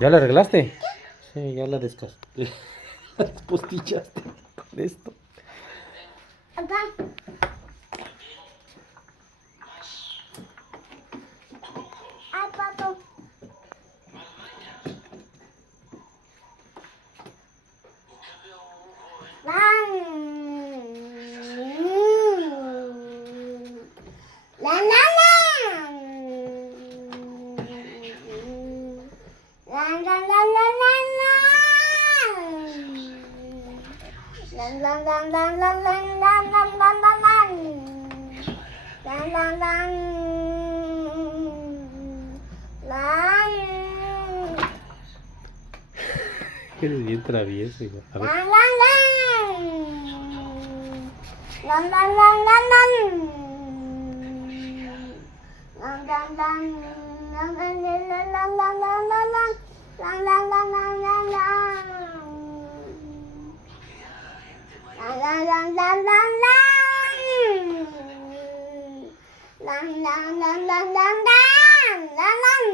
¿Ya la arreglaste? Sí, ya la descastaste. Las postillaste con esto. Papá. Ay, pato. Lan. Lan, lan, lan. Lan, lan, lan, lan, lan, lan. Lan, lan, lan, lan, lan, lan, lan, lan, lan, lan, lan. Lan, lan, lan. Lan. Eres bien travieso, hijo. A ver. Lan, lan, lan. Lan, lan, lan, lan, lan. Lan, lan, lan. Lan, lan, lan, lan, lan, lan, lan, lan, lan. Lan, lan, lan, lan, lan, lan. Lan, lan, lan, lan, lan, lan. Lan, lan, lan, lan, lan, lan. Lan, lan.